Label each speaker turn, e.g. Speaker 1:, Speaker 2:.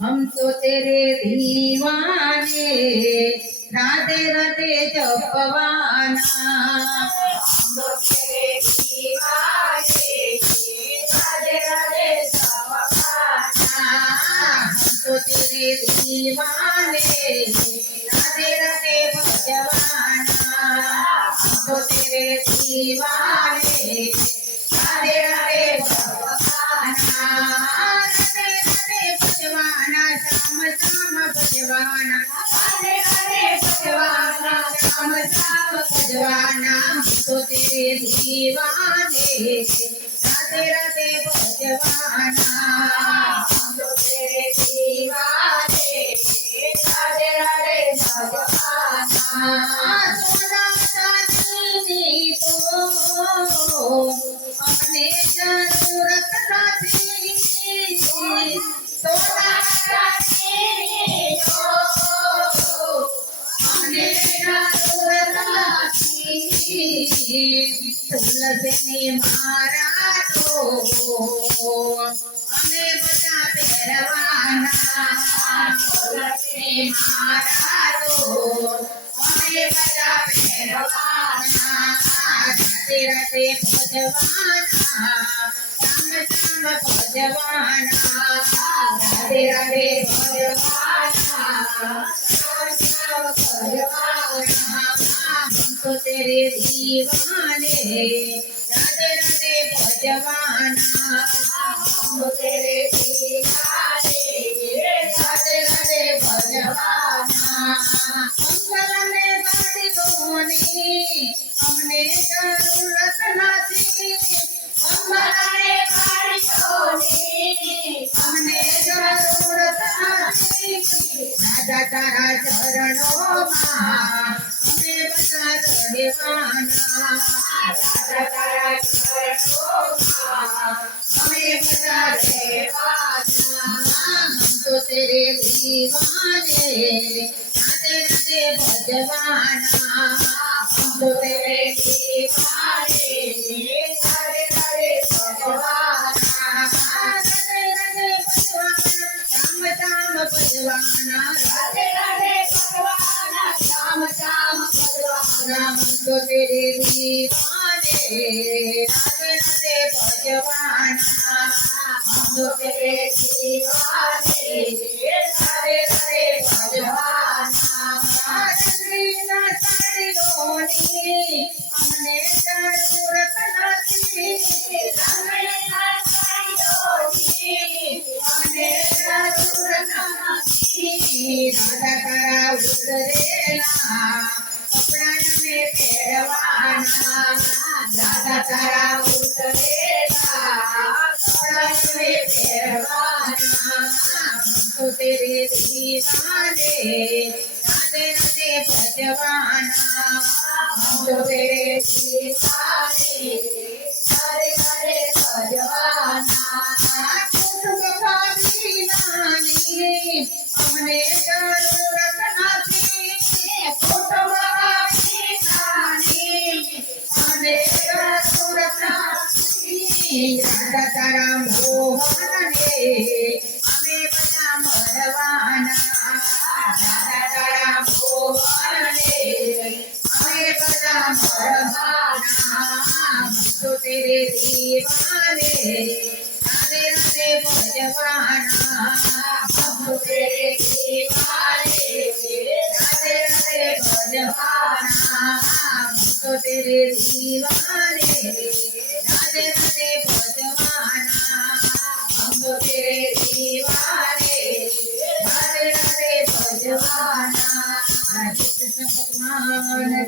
Speaker 1: हम तो तेरे दीवाने, राधे राधे जपवाना।
Speaker 2: तो तेरे दीवाने, राधे
Speaker 1: हम तो तेरे दीवाने, राधे राधे भजवाना। हम तो तेरे दीवाने श्याम भजवाना हम तो तेरे दीवाने राधे राधे भजवाना
Speaker 2: हम तो तेरे दीवाने राधे राधे भगवाना
Speaker 1: तुलसी मारा तो हमें बता पहलवाना तुलसी मारा तो हमें बता पहलवाना राधे राधे भजवाना श्याम श्याम भजवाना राधे राधे भजवाना भजवाना हम तो तेरे दीवाने, राधे राधे भजवाना। हम तेरे दीवाने, राधे राधे भजवाना। मंगल में गाड़ी धोनी हमने ज़रूरत नहीं मंगल में गाड़ी धोनी हमने ज़रूरत नहीं राजा तारा चरणों में हमें बता रहवाना हम तो तेरे भजवाना हम तो तेरे दीवाने राधे राधे भजवाना राधे राधे भजवाना श्याम श्याम भजवाना राधे राधे भगवाना श्याम श्याम भजवाना हम तो तेरे दीवाने राधे राधे भजवाना हम तो तेरे दीवाने राधे राधे भजवाना रंगीला साड़ियों हमने ज़रूरत नहीं रंगीला साड़ियों हमने ज़रूरत नहीं राधा करा उतरेला कपड़ा में पेरवाना राधा करा उतरेला कपड़ा में पेरवाना हम तो तेरे दीवाने राधे राधे भजवाना हम तो तारा मोहन ने हमें बना मरवाना राधा तारा मोहन ने हमें मरवाना हम तो तेरे दीवाने राधे राधे भजवाना हम तो तेरे भजवाना